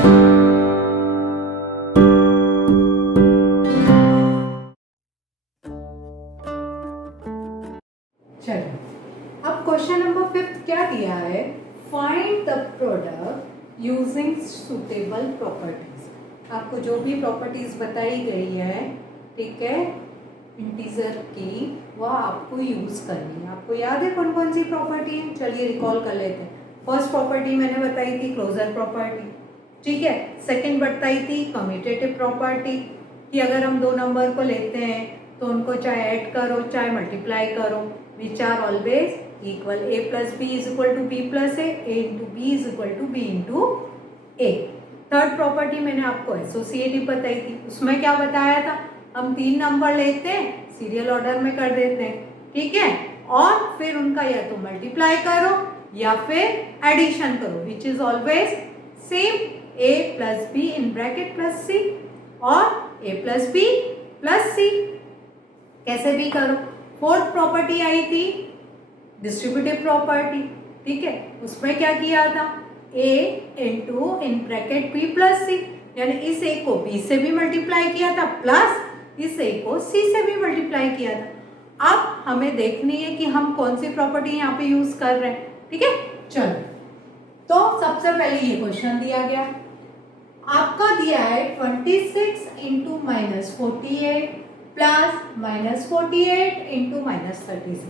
चलो, अब question number 5 क्या दिया है, find the product using suitable properties. आपको जो भी प्रॉपर्टीज बताई गई है, ठीक है, इंटीजर की, वह आपको यूज करनी है। आपको याद है कौन कौन सी प्रॉपर्टी है? चलिए रिकॉल कर लेते हैं। फर्स्ट प्रॉपर्टी मैंने बताई थी क्लोजर प्रॉपर्टी, ठीक है। सेकंड बताई थी कम्यूटेटिव प्रॉपर्टी कि अगर हम दो नंबर को लेते हैं तो उनको चाहे ऐड करो चाहे मल्टीप्लाई करो, which are always equal, a plus B is equal to B plus A into B is equal to B into A. Third property मैंने आपको एसोसिएटिव बताई थी, उसमें क्या बताया था, हम तीन नंबर लेते हैं, सीरियल ऑर्डर में कर देते हैं, ठीक है, और फिर उनका या तो मल्टीप्लाई करो या फिर एडिशन करो, which is always same, a plus B in bracket plus C और a plus B plus C, कैसे भी करो। फोर्थ प्रॉपर्टी आई थी डिस्ट्रीब्यूटिव प्रॉपर्टी, ठीक है, उसमें क्या किया था, a into in bracket b plus C, यानी इस a को b से भी मल्टीप्लाई किया था प्लस इस a को c से भी मल्टीप्लाई किया था। अब हमें देखनी है कि हम कौन सी प्रॉपर्टी यहाँ पे यूज कर रहे हैं, ठीक है। चलो, तो सबसे पहले ये क्वेश्चन दिया गया, आपका दिया है 26 into minus 48 plus minus 48 into minus 36।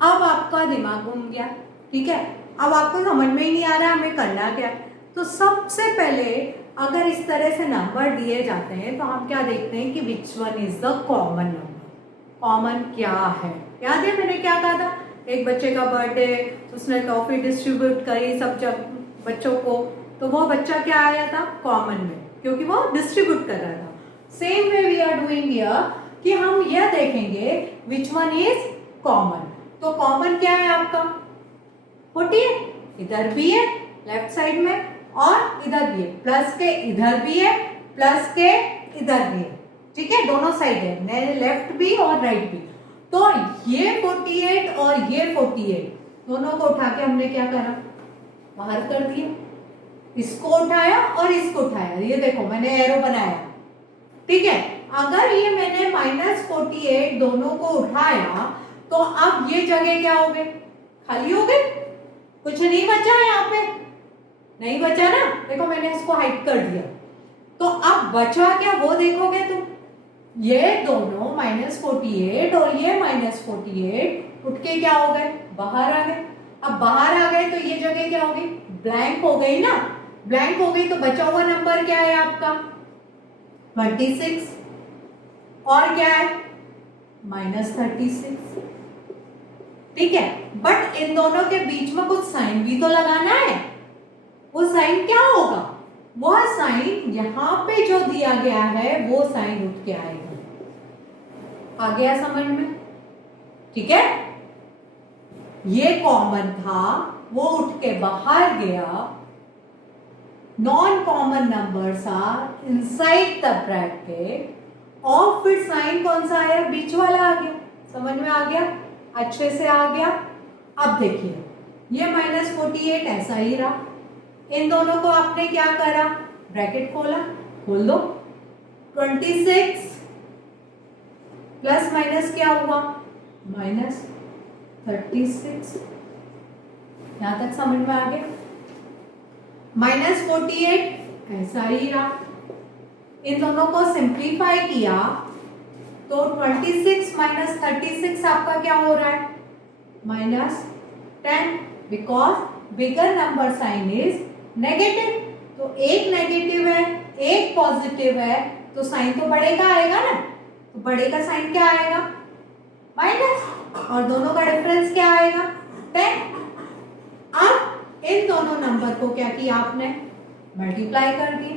अब आपका दिमाग घूम गया, ठीक है, अब आपको समझ में ही नहीं आ रहा हमें करना क्या है। तो सबसे पहले अगर इस तरह से नंबर दिए जाते हैं तो हम क्या देखते हैं कि विच one is the common number, common क्या है। याद है मैंने क्या कहा था, एक बच्चे का बर्थडे, उसने टॉफी डिस्ट्रीब्यूट करी सब बच्चों को, तो वो बच्चा क्या आया था कॉमन में, क्योंकि वो डिस्ट्रीब्यूट कर रहा था। Same way we are doing here कि हम यह देखेंगे विच वन इज कॉमन। तो कॉमन क्या है आपका 48, इधर भी है लेफ्ट साइड में और इधर भी है, प्लस के इधर भी है प्लस के इधर भी है, ठीक है, दोनों साइड है, लेफ्ट भी और राइट भी। तो ये 48 और ये 48 दोनों को उठा के हमने क्या करा, बाहर कर दिया, इसको उठाया और इसको उठाया, ये देखो मैंने एरो बनाया, ठीक है। अगर ये मैंने -48 दोनों को उठाया तो अब ये जगह क्या हो गई, खाली हो गई, कुछ नहीं बचा है यहाँ पे, नहीं बचा ना, देखो मैंने इसको हाइड कर दिया। तो अब बचा क्या वो देखोगे तुम, ये दोनों -48 और ये -48 उठ के क्या हो गए, बाहर आ गए। अब बाहर आ गए तो ये जगह क्या हो गई, ब्लैंक हो गई ना, ब्लैंक हो गई तो बचा हुआ नंबर क्या है आपका 26 और क्या है -36, ठीक है। बट इन दोनों के बीच में कुछ साइन भी तो लगाना है, वो साइन क्या होगा, वह साइन यहां पे जो दिया गया है वो साइन उठ के आएगा, आ गया समझ में, ठीक है। ये कॉमन था वो उठ के बाहर गया, non common numbers are inside the bracket, और फिर साइन कौन सा आया, बीच वाला आ गया, समझ में आ गया, अच्छे से आ गया। अब देखिए ये -48 ऐसा ही रहा, इन दोनों को आपने क्या करा, ब्रैकेट खोला, खोल दो, 26 प्लस माइनस क्या हुआ -36, यहां तक समझ में आ गया। -48 ऐसा ही रहा, इन दोनों को सिंप्लीफाई किया तो 26 - 36 आपका क्या हो रहा है -10, because bigger number sign is negative. तो एक नेगेटिव है एक पॉजिटिव है तो साइन तो बढ़ेगा आएगा ना, तो बढ़ेगा साइन क्या आएगा माइनस, और दोनों का डिफरेंस क्या आएगा 10। अब इन दोनों नंबर को क्या किया आपने, मल्टीप्लाई कर दिया।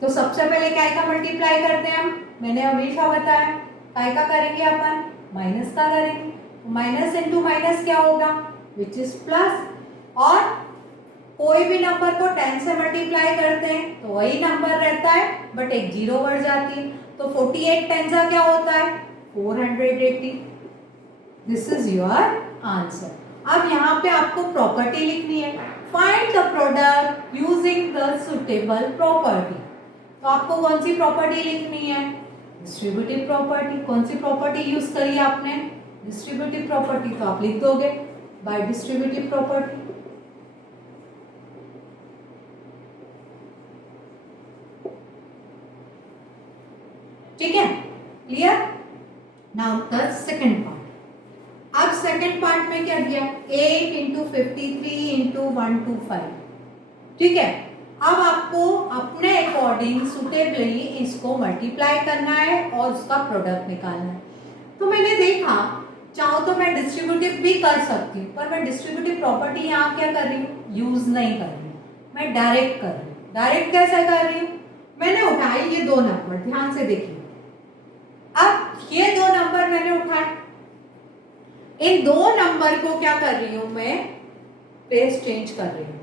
तो सबसे पहले क्या का मल्टीप्लाई करते हैं हम, मैंने हमेशा बताया काय का करेंगे अपन, माइनस का करेंगे, तो माइनस इंटू माइनस क्या होगा विच इज प्लस, और कोई भी नंबर को 10 से मल्टीप्लाई करते हैं तो वही नंबर रहता है बट एक जीरो बढ़ जाती है, तो 48 10 का क्या होता है 480। This is your answer. अब यहाँ पे आपको प्रॉपर्टी लिखनी है, find the product using the suitable property. तो आपको कौन सी प्रॉपर्टी लिखनी है? Distributive property. कौन सी प्रॉपर्टी यूज करी आपने? Distributive property. तो आप लिख दोगे बाय डिस्ट्रीब्यूटिव प्रॉपर्टी। ठीक है, clear? Now the second part. अब सेकंड पार्ट में क्या दिया? 8 इंटू 53 इंटू 125। ठीक है, अब आपको अपने अकॉर्डिंग सुटेबली इसको मल्टीप्लाई करना है और उसका प्रोडक्ट निकालना है। तो मैंने देखा चाहो तो मैं डिस्ट्रीब्यूटिव भी कर सकती हूँ, पर मैं डिस्ट्रीब्यूटिव प्रॉपर्टी यहाँ क्या कर रही हूँ? यूज नहीं कर रही हूँ, मैं डायरेक्ट कर रही हूँ। डायरेक्ट कैसे कर रही हूँ? मैंने उठाए ये दो नंबर, ध्यान से देखिए। अब ये दो नंबर मैंने उठाए, इन दो नंबर को क्या कर रही हूं मैं? प्लेस चेंज कर रही हूं।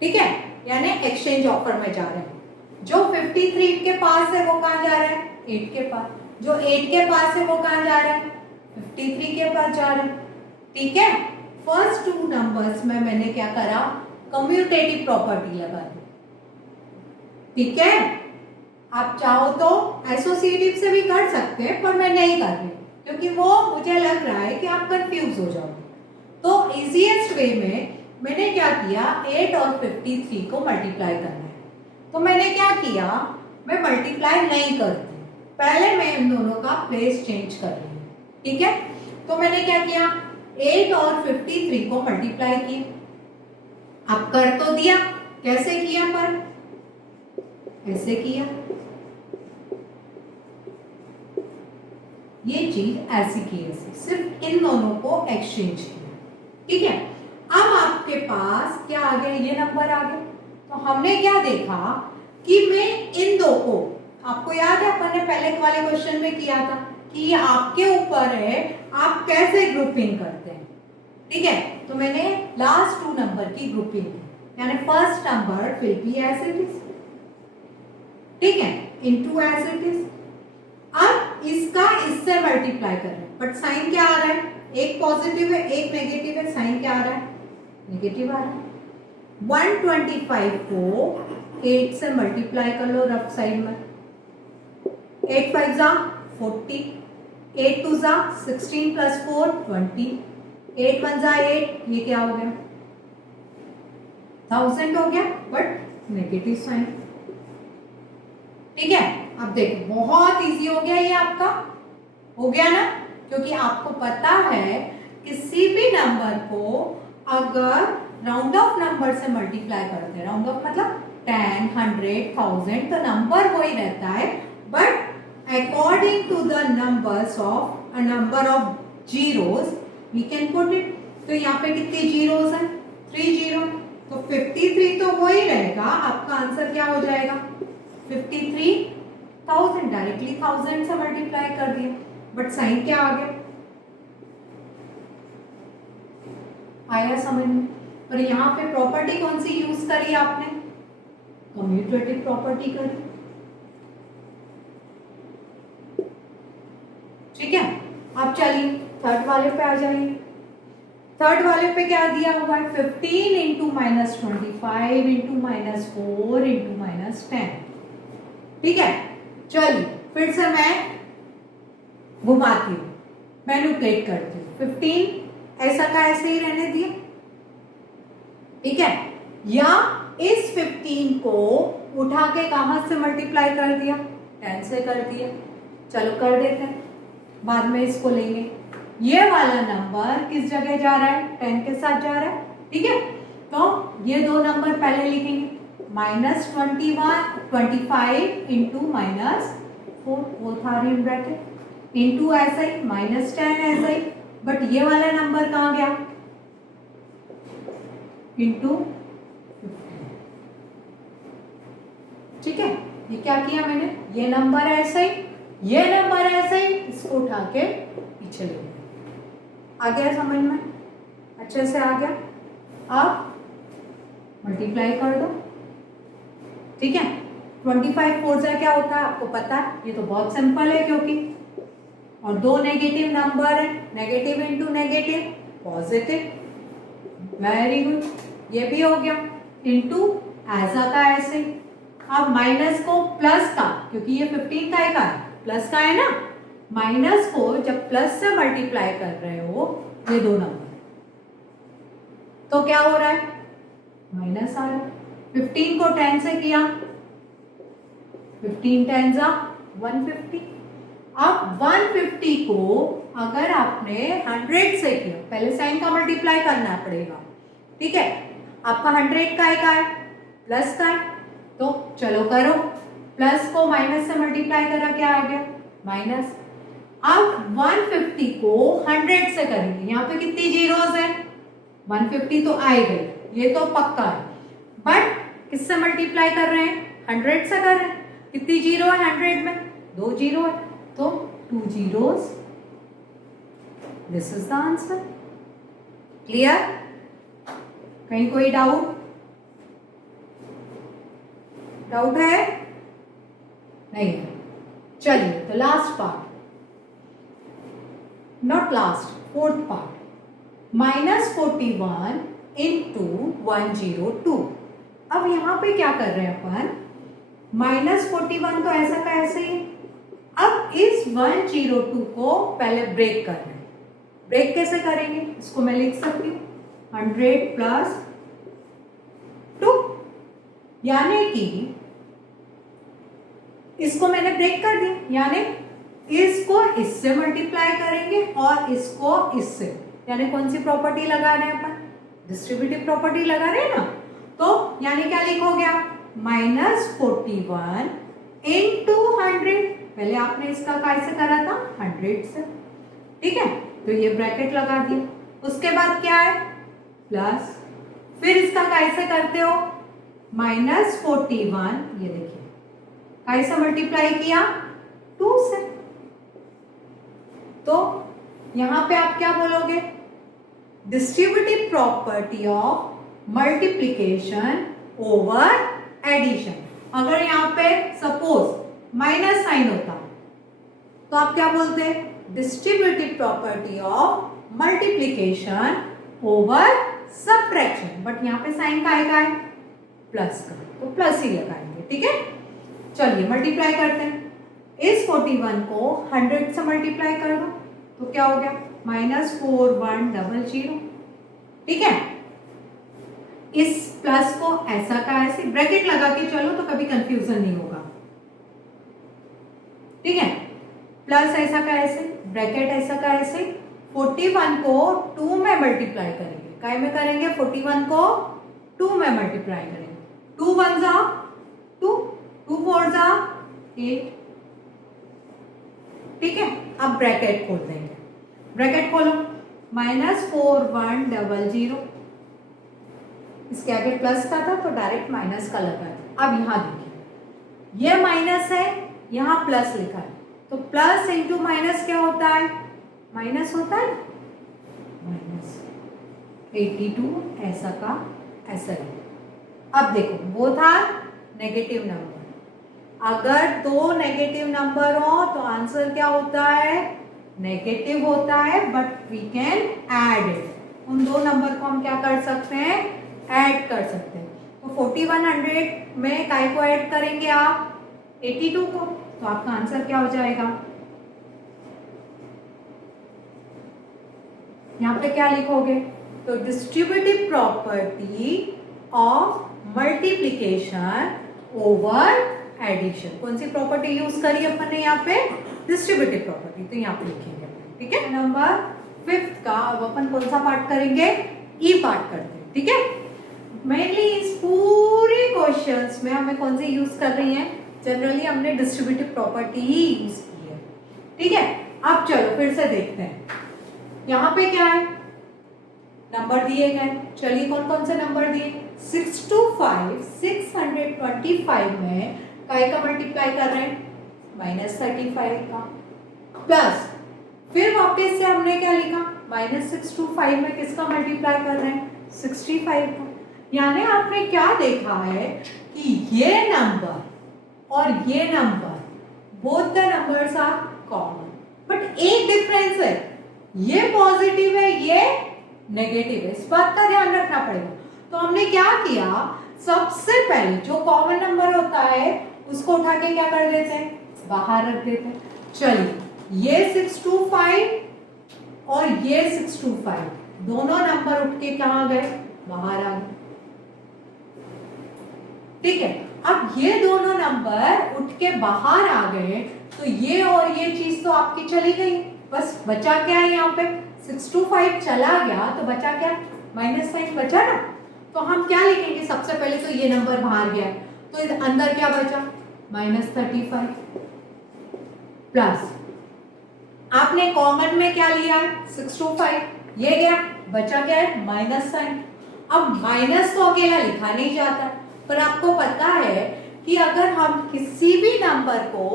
ठीक है, यानी एक्सचेंज ऑफर में जा रहे हैं। जो 53 के पास है वो कहां जा रहा है? 8 के पास। जो 8 के पास है वो कहां जा रहा है? 53 के पास जा रहा है। ठीक है, फर्स्ट टू नंबर्स में मैंने क्या करा? कम्यूटेटिव प्रॉपर्टी लगा दी। ठीक है, आप चाहो तो एसोसिएटिव से भी कर सकते हैं, पर मैं नहीं कर रही क्योंकि वो मुझे लग रहा है कि आप कंफ्यूज हो जाओगे। तो इजीएस्ट वे में मैंने क्या किया? 8 और 53 को मल्टीप्लाई करना है। तो मैंने क्या किया? मैं मल्टीप्लाई नहीं करती, पहले मैं इन दोनों का प्लेस चेंज कर रही हूँ। ठीक है, तो मैंने क्या किया? 8 और 53 को मल्टीप्लाई किया। अब कर तो दिया, कैसे किया? पर ऐसे किया, ये चीज ऐसी की ऐसी, सिर्फ इन दोनों को एक्सचेंज किया। ठीक है, अब आपके पास क्या आ गया? ये नंबर आ गया। तो हमने क्या देखा कि मैं इन दो को, आपको याद है अपन ने पहले वाले क्वेश्चन में किया था कि ये आपके ऊपर है आप कैसे ग्रुपिंग करते हैं। ठीक है, तो मैंने लास्ट टू नंबर की ग्रुपिंग की, यानी first number will be as it is. ठीक है, इनटू एज इट इज। अब इसका इससे मल्टीप्लाई कर रहे हैं, बट साइन क्या आ रहा है? एक पॉजिटिव है एक नेगेटिव है, साइन क्या आ रहा है? नेगेटिव आ रहा है। 125 को 8 से मल्टीप्लाई कर लो रफ साइड में। 8 5 जा 40, 8 2 जा 16 प्लस 4 20, 8 1 जा 8, ये क्या हो गया? 1000 हो गया, बट नेगेटिव साइन। ठीक है, अब देखो बहुत इजी हो गया ये आपका, हो गया ना? क्योंकि आपको पता है किसी भी नंबर को अगर राउंड ऑफ नंबर से मल्टीप्लाई करते हैं, राउंड ऑफ मतलब 10 100 1000, तो नंबर वही रहता है, but according to the numbers of a number of zeros we can put it. तो यहाँ पे कितने जीरोस हैं? 3 जीरो। तो 53 तो वही रहेगा, आपका आंसर क्या हो जाएगा? 53,000। डायरेक्टली 1000 से मल्टीप्लाई कर दिया, बट साइन क्या आ गया? आया समझ में? और यहाँ पे प्रॉपर्टी कौन सी यूज करी आपने? कम्यूटेटिव प्रॉपर्टी करी। ठीक है, अब चलिए थर्ड वाले पे आ जाइए। थर्ड वाले पे क्या दिया हुआ है? 15 इंटू -25 इंटू -4 इंटू -10। ठीक है, चलिए फिर से मैं घुमाती हूँ, मैनिपुलेट करती हूँ। 15 ऐसा का ऐसे ही रहने दिया। ठीक है, या इस 15 को उठा के कहां से मल्टीप्लाई कर दिया? 10 से कर दिया। चलो कर देते हैं, बाद में इसको लेंगे। ये वाला नंबर किस जगह जा रहा है? 10 के साथ जा रहा है। ठीक है, तो ये दो नंबर पहले लिखेंगे, -25 इंटू -4 वो था इन ब्रैकेट, इंटू ऐसा ही -10 ऐसा ही, बट ये वाला नंबर कहाँ गया? इंटू 15। ठीक है, ये क्या किया मैंने? ये नंबर ऐसा ही, ये नंबर ऐसा ही, इसको उठा के पीछे ले गया। आ गया समझ में? अच्छे से आ गया। अब मल्टीप्लाई कर दो। ठीक है, 25 4 से क्या होता है आपको पता है, ये तो बहुत सिंपल है क्योंकि, और दो नेगेटिव नंबर है, negative into negative positive. Very good, ये भी हो गया। इंटू ऐसा का ऐसे, अब माइनस को प्लस का, क्योंकि ये 15 का है, प्लस का है ना, माइनस को जब प्लस से मल्टीप्लाई कर रहे हो ये दो नंबर, तो क्या हो रहा है, माइनस आ रहा है। 15 को 10 से किया, 15 10 जा 150। अब 150 को अगर आपने 100 से किया, पहले साइन का मल्टीप्लाई करना पड़ेगा, ठीक है, आपका 100 का है प्लस का है, तो चलो करो, प्लस को माइनस से मल्टीप्लाई करा, क्या आ गया माइनस। अब 150 को 100 से करेंगे, यहाँ पे कितनी जीरोस है, 150 तो आए गए, ये तो पक्का है, बट किससे मल्टीप्लाई कर रहे हैं, 100 से कर रहे हैं, कितनी जीरो है 100 में, 2 जीरो है, तो 2 zeros, this is the answer. Clear, कहीं कोई डाउट है, नहीं है। चलिए तो last part, not last, fourth part, -41 into 102। अब यहां पे क्या कर रहे हैं अपन, -41 तो ऐसा का ऐसे ही, अब इस 102 को पहले ब्रेक कर रहे हैं, ब्रेक कैसे करेंगे, इसको मैं लिख सकती हूँ 100 प्लस 2, यानी कि इसको मैंने ब्रेक कर दिया, यानी इसको इससे मल्टीप्लाई करेंगे और इसको इससे, यानी कौन सी प्रॉपर्टी लगा रहे हैं अपन, डिस्ट्रीब्यूटिव प्रॉपर्टी लगा रहे हैं ना, तो यानी क्या लिखोगे आप, -41 इंटू 100, पहले आपने इसका कैसे करा था 100 से, ठीक है, तो ये ब्रैकेट लगा दिया, उसके बाद क्या है प्लस, फिर इसका कैसे करते हो -41, ये देखिए कैसे मल्टीप्लाई किया 2 से, तो यहां पे आप क्या बोलोगे, distributive property of multiplication over addition. अगर यहां पे सपोज माइनस साइन होता तो आप क्या बोलते, distributive property of multiplication over subtraction, but यहां पे साइन का है प्लस का, तो प्लस ही लगाएंगे, ठीक है। चलिए मल्टीप्लाई करते हैं, इस 41 को 100 से मल्टीप्लाई कर दो, तो क्या हो गया -4100, ठीक है। इस प्लस को ऐसा का ऐसे ब्रैकेट लगा के चलो, तो कभी कंफ्यूजन नहीं होगा, ठीक है, प्लस ऐसा का ऐसे, ब्रैकेट ऐसा का ऐसे, 41 को 2 में मल्टीप्लाई करेंगे, काय में करेंगे, 41 को 2 में मल्टीप्लाई करेंगे, 2 1 जा 2, 2 4 जा 8, ठीक है। अब ब्रैकेट खोल देंगे, ब्रैकेट खोलो, -4100, इसके आगे प्लस का था तो डायरेक्ट माइनस का लगा था। अब यहां देखिए ये माइनस है, यहां प्लस लिखा है, तो प्लस इंटू माइनस क्या होता है, माइनस होता है, -82 ऐसा का ऐसा ही। अब देखो बोथ आर नेगेटिव नंबर, अगर दो नेगेटिव नंबर हो तो आंसर क्या होता है, नेगेटिव होता है, but we can add it, उन दो नंबर को हम क्या कर सकते हैं, ऐड कर सकते हैं। तो 4100 में काय को ऐड करेंगे आप, 82 को, तो आपका आंसर क्या हो जाएगा, यहां पे क्या लिखोगे, तो distributive property of multiplication over addition, कौन सी प्रॉपर्टी यूज करी अपन ने यहाँ पे, डिस्ट्रीब्यूटिव प्रॉपर्टी, तो यहाँ पे लिखेंगे, ठीक है। नंबर 5 का अब अपन कौन सा पार्ट करेंगे, ई पार्ट करते हैं, ठीक है। मेनली इस पूरे क्वेश्चंस में हमें कौन सी यूज कर रही है, जनरली हमने डिस्ट्रीब्यूटिव प्रॉपर्टी ही यूज की है, ठीक है। अब चलो फिर से देखते हैं, यहाँ पे क्या है, नंबर दिए गए, चलिए कौन कौन से नंबर दिए, 6 to 5 625 में काय का मल्टीप्लाई कर रहे हैं, -35 का, प्लस फिर वापस से हमने क्या लिखा, -625 में किसका मल्टीप्लाई कर रहे हैं, 65 का। यानी आपने क्या देखा है कि ये नंबर और ये number both the numbers are common, but एक डिफरेंस है, ये पॉजिटिव है ये नेगेटिव है, इस बात का ध्यान रखना पड़ेगा। तो हमने क्या किया, सबसे पहले जो कॉमन नंबर होता है उसको उठा के क्या कर देते हैं, बाहर रख देते हैं। चलिए ये 625 और ये 625 दोनों नंबर उठ के कहाँ गए, बाहर आ गए। ठीक है, अब ये दोनों नंबर उठ के बाहर आ गए तो ये और ये चीज तो आपकी चली गई, बस बचा क्या है यहाँ पे 625 चला गया तो बचा क्या, माइनस साइन बचा ना। तो हम क्या लिखेंगे, सबसे पहले तो ये नंबर बाहर गया तो अंदर क्या बचा, -35 प्लस आपने कॉमन में क्या लिया 625, ये गया, बचा क्या है माइनस साइन। अब माइनस तो अकेला लिखा नहीं जाता, पर आपको पता है कि अगर हम किसी भी नंबर को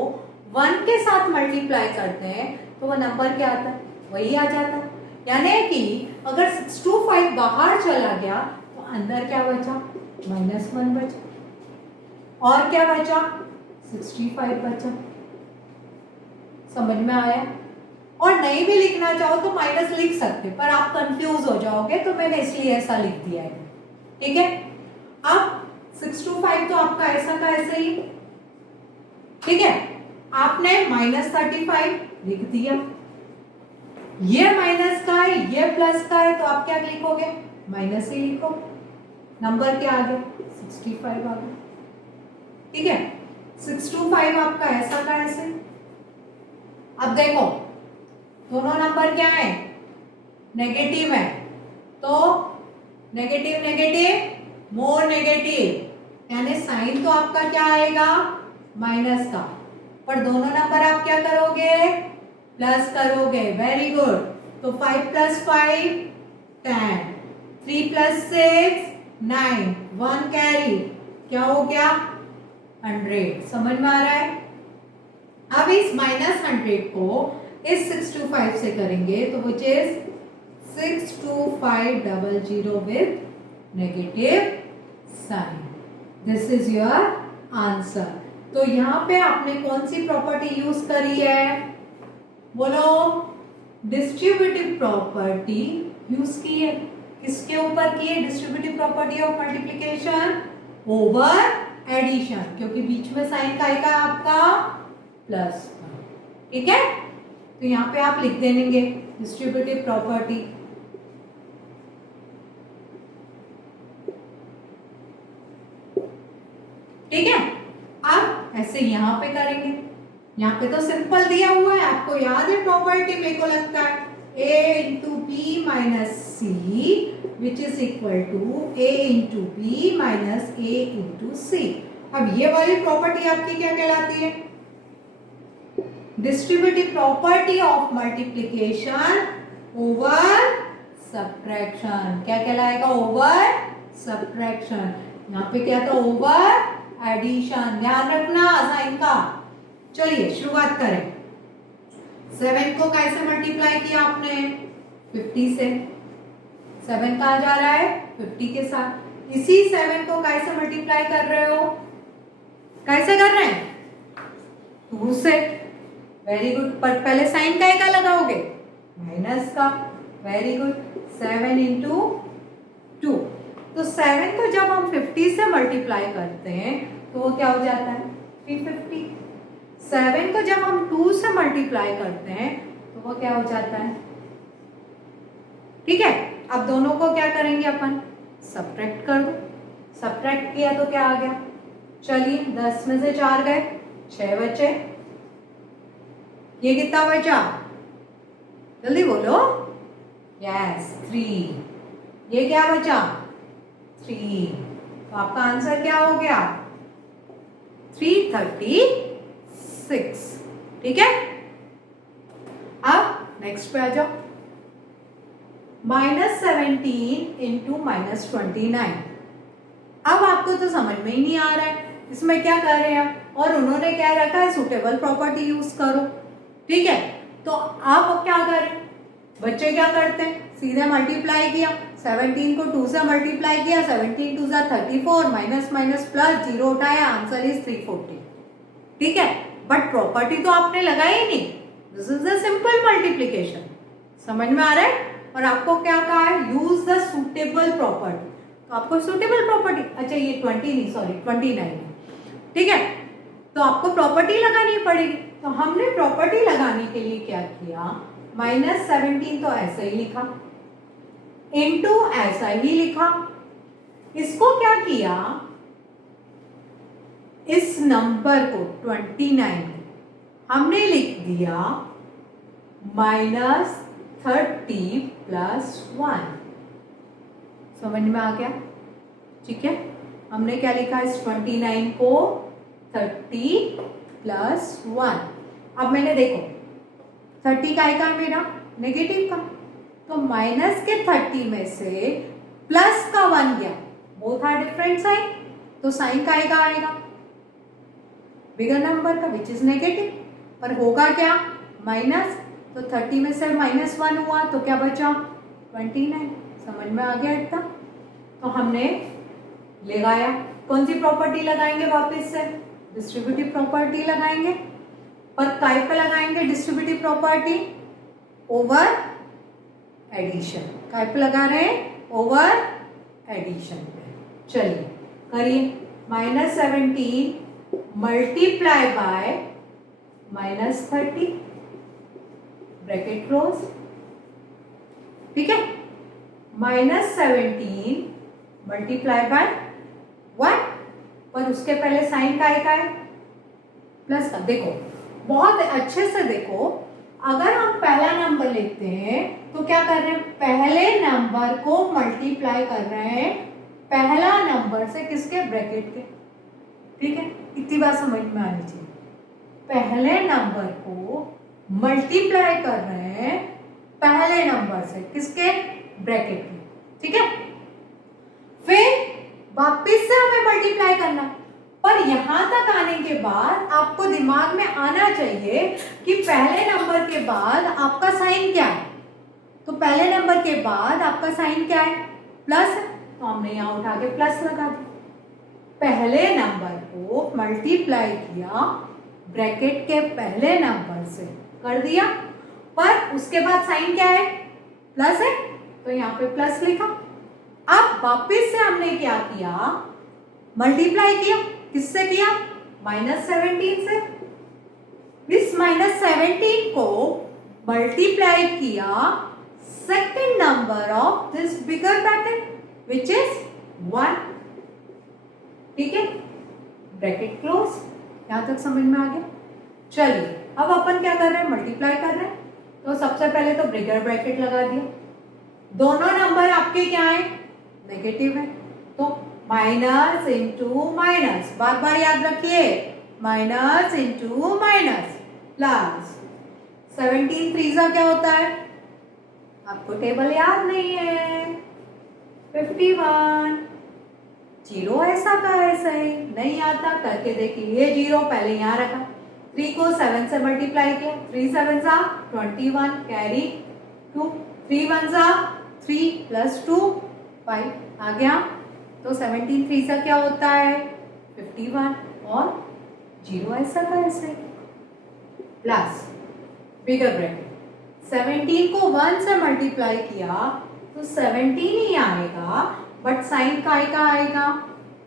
1 के साथ मल्टीप्लाई करते हैं तो वो नंबर क्या आता है, वही आ जाता है। यानी कि अगर 625 बाहर चला गया तो अंदर क्या बचा, -1 बचा, और क्या बचा 65 बचा। समझ में आया। और नहीं भी लिखना चाहो तो माइनस लिख सकते, पर आप कंफ्यूज हो जाओगे तो मैंने इसलिए ऐसा लिख दिया है। ठीक है, अब 625 तो आपका ऐसा का ऐसे ही, ठीक है, आपने -35 लिख दिया, ये माइनस का है ये प्लस का है तो आप क्या लिखोगे, माइनस ही लिखो, नंबर क्या आ गया 65 आ गया। ठीक है, 625 आपका ऐसा का ऐसे। अब देखो दोनों नंबर क्या है, नेगेटिव है, तो नेगेटिव नेगेटिव मोर नेगेटिव, यानी साइन तो आपका क्या आएगा माइनस का, पर दोनों नंबर आप क्या करोगे, प्लस करोगे। Very good. तो 5 + 5 10, 3 + 6 9, 1 कैरी, क्या हो गया 100। समझ में आ रहा है। अब इस -100 को इस 625 से करेंगे तो which is 62500 with negative sign. This is your answer. तो यहाँ पे आपने कौन सी प्रॉपर्टी यूज करी है, बोलो, डिस्ट्रीब्यूटिव प्रॉपर्टी यूज की है। किसके ऊपर की है, distributive property of multiplication over addition, क्योंकि बीच में साइन का आएगा आपका प्लस। ठीक है, तो यहाँ पे आप लिख देंगे डिस्ट्रीब्यूटिव प्रॉपर्टी। ठीक है, अब ऐसे यहाँ पे करेंगे, यहाँ पे तो सिंपल दिया हुआ है, आपको याद है प्रॉपर्टी, मेरे को लगता है a × b - c which is equal to a × b - a × c। अब ये वाली प्रॉपर्टी आपकी क्या कहलाती है, distributive property of multiplication over subtraction. क्या कहलाएगा, ओवर सब्ट्रैक्शन। यहाँ पे क्या था, ओवर एडिशन। ध्यान रखना साइन का। चलिए शुरुआत करें। 7 को कैसे मल्टीप्लाई किया आपने, 50 से। 7 कहाँ जा रहा है, 50 के साथ। इसी 7 को कैसे मल्टीप्लाई कर रहे हो, कैसे कर रहे हैं, 2 से। वेरी गुड, पर पहले साइन का लगाओगे, माइनस का। Very good, 7 × 2। तो 7 को जब हम 50 से मल्टीप्लाई करते हैं तो वो क्या हो जाता है 350। 7 को जब हम 2 से मल्टीप्लाई करते हैं तो वो क्या हो जाता है। ठीक है, अब दोनों को क्या करेंगे अपन, सब्ट्रैक्ट कर दो। सब्ट्रैक्ट किया तो क्या आ गया, चलिए 10 में से 4 गए, 6 बचे। ये कितना बचा, जल्दी बोलो, यस 3। ये क्या बचा 3। तो आपका आंसर क्या हो गया 336। ठीक है, अब नेक्स्ट पे आ जाओ। -17 × -29। अब आपको तो समझ में ही नहीं आ रहा है इसमें क्या कर रहे हैं, और उन्होंने क्या रखा है, सुटेबल प्रॉपर्टी यूज करो। ठीक है, तो आप क्या करें, बच्चे क्या करते हैं, सीधे मल्टीप्लाई किया, 17 को 2 से मल्टीप्लाई किया, 17 × 2 = 34, माइनस माइनस प्लस 0 उठाया, आंसर इज 340। ठीक है, बट प्रॉपर्टी तो आपने लगाई ही नहीं, this is the simple multiplication. समझ में आ रहा है। और आपको क्या कहा है, यूज द सुटेबल प्रॉपर्टी। तो आपको सुटेबल प्रॉपर्टी, अच्छा ये 20 नहीं सॉरी 29 है, ठीक है, तो आपको प्रॉपर्टी लगानी पड़ेगी। तो हमने प्रॉपर्टी लगाने के लिए क्या किया, -17 तो ऐसा ही लिखा, इनटू ऐसा ही लिखा, इसको क्या किया, इस नंबर को 29 हमने लिख दिया -30 + 1। समझ में आ गया, ठीक है। हमने क्या लिखा, इस 29 को 30 + 1। अब मैंने देखो 30 का है मेरा नेगेटिव का, तो माइनस के 30 में से प्लस का 1 गया, बोथ आर डिफरेंट साइन, तो साइन का आएगा बिगर नंबर का विच इज नेगेटिव, पर होगा क्या माइनस, तो 30 में से -1 हुआ तो क्या बचा 29। समझ में आ गया इतना। तो हमने लगाया, कौन सी प्रॉपर्टी लगाएंगे, वापस से डिस्ट्रीब्यूटिव प्रॉपर्टी लगाएंगे, पर काय पे लगाएंगे डिस्ट्रीब्यूटिव प्रॉपर्टी, ओवर एडिशन। काय पे लगा रहे हैं, ओवर एडिशन पे। चलिए करिए, -17 मल्टीप्लाई बाय -30 ब्रैकेट क्लोज, ठीक है, -17 मल्टीप्लाई बाय 1, पर उसके पहले साइन का है प्लस का। देखो बहुत अच्छे से देखो, अगर हम पहला नंबर लेते हैं तो क्या कर रहे हैं, पहले नंबर को मल्टीप्लाई कर रहे हैं पहला नंबर से, किसके, ब्रैकेट के, ठीक है, इतनी बात समझ में आनी चाहिए। पहले नंबर को मल्टीप्लाई कर रहे हैं पहले नंबर से, किसके, ब्रैकेट के, ठीक है। फिर वापिस से हमें मल्टीप्लाई करना, पर यहां तक आने के बाद आपको दिमाग में आना चाहिए कि पहले नंबर के बाद आपका साइन क्या है, तो पहले नंबर के बाद आपका साइन क्या है, प्लस है, तो हमने यहां उठा के प्लस लगा दिया। पहले नंबर को मल्टीप्लाई किया ब्रैकेट के पहले नंबर से, कर दिया, पर उसके बाद साइन क्या है, प्लस है, तो यहाँ पे प्लस लिखा। अब वापिस से हमने क्या किया, मल्टीप्लाई किया, किससे किया, -17 से। इस -17 को मल्टीप्लाई किया second number of this bigger bracket which is 1, ठीक है, ब्रैकेट क्लोज। यहां तक समझ में आ गया। चलिए अब अपन क्या कर रहे हैं, मल्टीप्लाई कर रहे हैं, तो सबसे पहले तो बिगर ब्रैकेट लगा दिया, दोनों नंबर आपके क्या है, नेगेटिव है, तो माइनस इंटू माइनस, बार बार याद रखिए, माइनस इंटू माइनस प्लस 17 3 क्या होता है, आपको टेबल याद नहीं है, 51, जीरो ऐसा का ऐसा ही नहीं आता, करके देखिए, ये जीरो पहले यहाँ रखा, 3 को 7 से मल्टीप्लाई किया, 3 7 21 कैरी 2, 3 1 3 + 2 5 आ गया, तो 17 3 क्या होता है 51, और जीरो ऐसा का ऐसे प्लस बिगर ब्रैकेट 17 को 1 से मल्टीप्लाई किया तो 17 ही आएगा, बट साइन का आएगा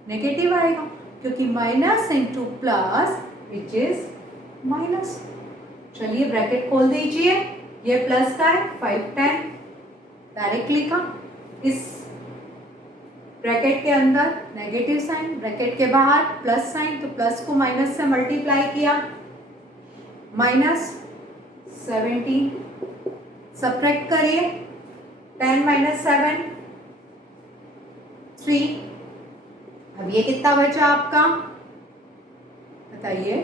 नेगेटिव आएगा, क्योंकि minus into plus which is minus. चलिए ब्रैकेट खोल दीजिए, ये प्लस का है 5 10 डायरेक्ट लिखा, इस ब्रैकेट के अंदर नेगेटिव साइन, ब्रैकेट के बाहर प्लस साइन, तो प्लस को माइनस से मल्टीप्लाई किया, -17 सब्ट्रैक्ट करिए, 10 - 7 3। अब ये कितना बचा आपका, बताइए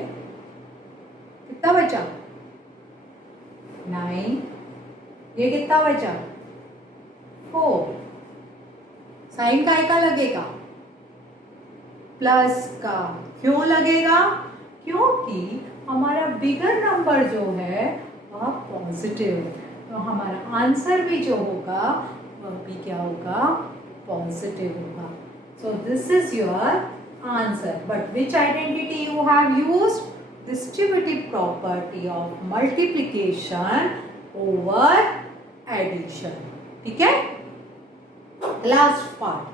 कितना बचा, 9, ये कितना बचा 4, साइन का लगेगा प्लस का, क्यों लगेगा, क्योंकि हमारा बिगर नंबर जो है वह पॉजिटिव है, तो हमारा आंसर भी जो होगा वह भी क्या होगा, पॉजिटिव होगा। So this is your answer, but which identity you have used, distributive property of multiplication over addition, ठीक है। लास्ट पार्ट,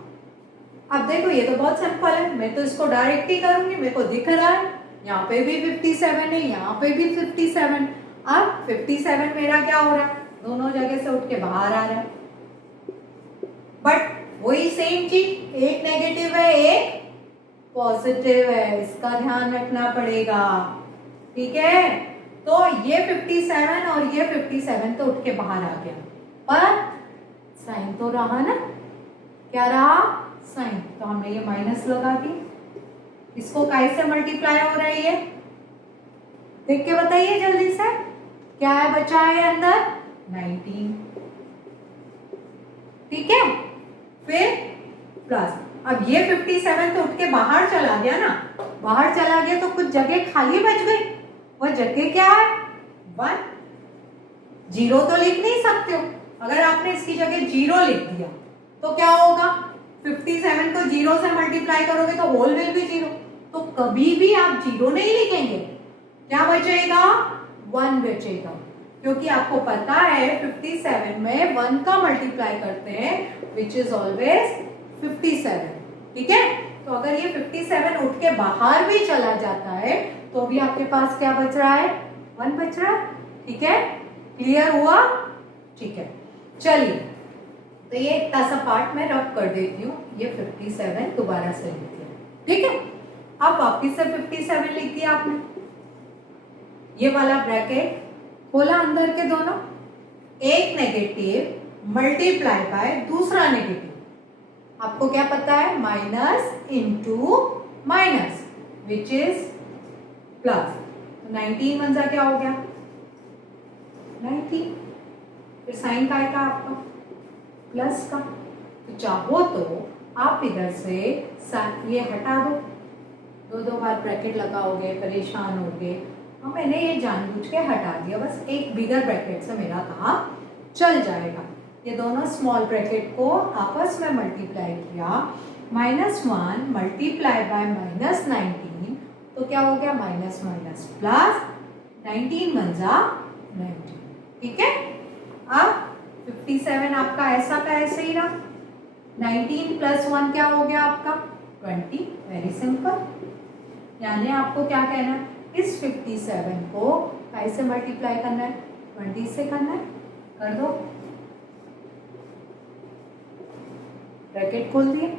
अब देखो ये तो बहुत सिंपल है, मैं तो इसको डायरेक्ट ही करूंगी, मेरे को दिख रहा है यहाँ पे भी 57 है, यहाँ पे भी 57। अब 57 मेरा क्या हो रहा है, दोनों जगह से उठ के बाहर आ रहा है, बट वही सेम चीज, एक नेगेटिव है एक पॉजिटिव है, इसका ध्यान रखना पड़ेगा, ठीक है। तो ये 57 और ये 57 तो उठ के बाहर आ गया, पर साइन तो रहा ना, क्या रहा, साइन। तो हमने ये माइनस लगा दी, इसको काय से मल्टीप्लाई हो रहा है, ये देख के बताइए जल्दी से, क्या है बचा है अंदर, 19, ठीक है। फिर प्लस, अब ये 57 तो उठ के बाहर चला गया ना, बाहर चला गया तो कुछ जगह खाली बच गई, वो जगह क्या है, 1। जीरो तो लिख नहीं सकते हो, अगर आपने इसकी जगह 0 लिख दिया तो क्या होगा, 57 को 0 से मल्टीप्लाई करोगे तो होल विल भी 0, तो कभी भी आप 0 नहीं लिखेंगे, क्या बचेगा, 1 बचेगा, क्योंकि आपको पता है 57 में 1 का मल्टीप्लाई करते हैं विच इज ऑलवेज 57, ठीक है। तो अगर ये 57 उठ के बाहर भी चला जाता है तो भी आपके पास क्या बच रहा है, 1 बच रहा है, ठीक है। क्लियर हुआ, ठीक है। चलिए, तो ये इतना सा पार्ट मैं रब कर देती हूँ, ये 57 दोबारा से लिख दिया, ठीक है। अब वापिस से 57 लिख दिया आपने, ये वाला ब्रैकेट खोला अंदर के दोनों, एक नेगेटिव मल्टीप्लाई बाय दूसरा नेगेटिव, आपको क्या पता है, minus into minus which is plus, तो 19 वन जा क्या हो गया, 19, फिर साइन का आएगा आपका प्लस का, तो चाहो तो आप इधर से ये हटा दो, दो बार ब्रैकेट लगाओगे परेशान होगे, और मैंने ये जानबूझ के हटा दिया, बस एक बिगर ब्रैकेट से मेरा काम चल जाएगा। ये दोनों स्मॉल ब्रैकेट को आपस में मल्टीप्लाई किया, -1 मल्टीप्लाई बाय -19, तो क्या हो गया, माइनस माइनस प्लस, 19 वन जा 19, ठीक है। अब 57 आपका ऐसा का ऐसे ही रहा, 19 प्लस 1 क्या हो गया आपका 20, वेरी सिंपल। यानी आपको क्या कहना है, इस 57 को कैसे मल्टीप्लाई करना है, 20 से करना है, कर दो, ब्रैकेट खोल दिए।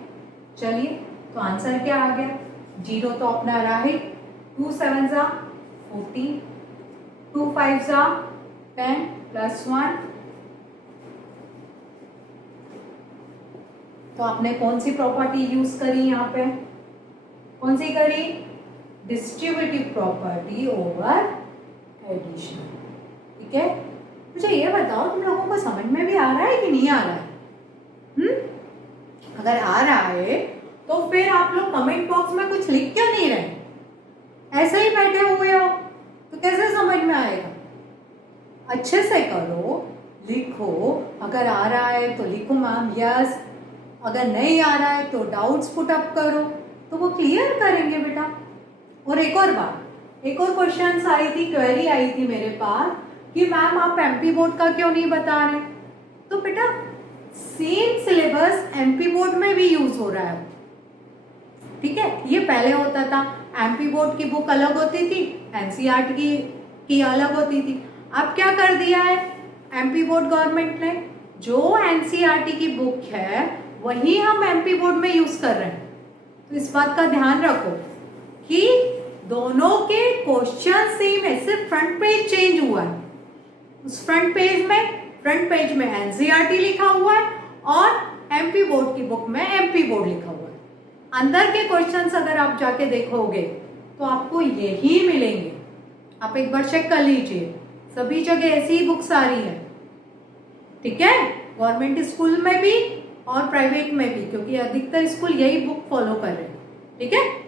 चलिए, तो आंसर क्या आ गया, 0 तो अपना रहा ही, 2 7 जा 14, 2 5 जा 10 प्लस 1, तो आपने कौन सी प्रॉपर्टी यूज करी यहाँ पे, कौन सी करी, डिस्ट्रीब्यूटिव प्रॉपर्टी ओवर एडिशन, ठीक है। मुझे ये बताओ तुम लोगों को समझ में भी आ रहा है कि नहीं आ रहा है, अगर आ रहा है तो फिर आप लोग कमेंट बॉक्स में कुछ लिख क्यों नहीं रहे, ऐसे ही बैठे हुए हो तो कैसे समझ में आएगा, अच्छे से करो, लिखो, अगर आ रहा है तो लिखो मैम यस, अगर नहीं आ रहा है तो डाउट्स पुट अप करो, तो वो क्लियर करेंगे बेटा। और एक और बात, एक और क्वेश्चन आई थी, क्वेरी आई थी मेरे पास कि मैम आप एमपी बोर्ड का क्यों नहीं बता रहे, तो बेटा सेम सिलेबस एमपी बोर्ड में भी यूज हो रहा है, ठीक है। ये पहले होता था, एमपी बोर्ड की बुक अलग होती थी, एनसीईआरटी की अलग होती थी, अब क्या कर दिया है एमपी बोर्ड गवर्नमेंट ने, जो एनसीईआरटी की बुक है वही हम एमपी बोर्ड में यूज कर रहे हैं। तो इस बात का ध्यान रखो कि दोनों के क्वेश्चन सेम है, सिर्फ फ्रंट पेज चेंज हुआ है, उस फ्रंट पेज में एनसीईआरटी लिखा हुआ है और एमपी बोर्ड की बुक में एमपी बोर्ड लिखा हुआ है। अंदर के क्वेश्चंस अगर आप जाके देखोगे तो आपको यही मिलेंगे, आप एक बार चेक कर लीजिए, सभी जगह ऐसी ही बुक्स आ रही है, ठीक है, गवर्नमेंट स्कूल में भी और प्राइवेट में भी, क्योंकि अधिकतर स्कूल यही बुक फॉलो कर रहे हैं, ठीक है।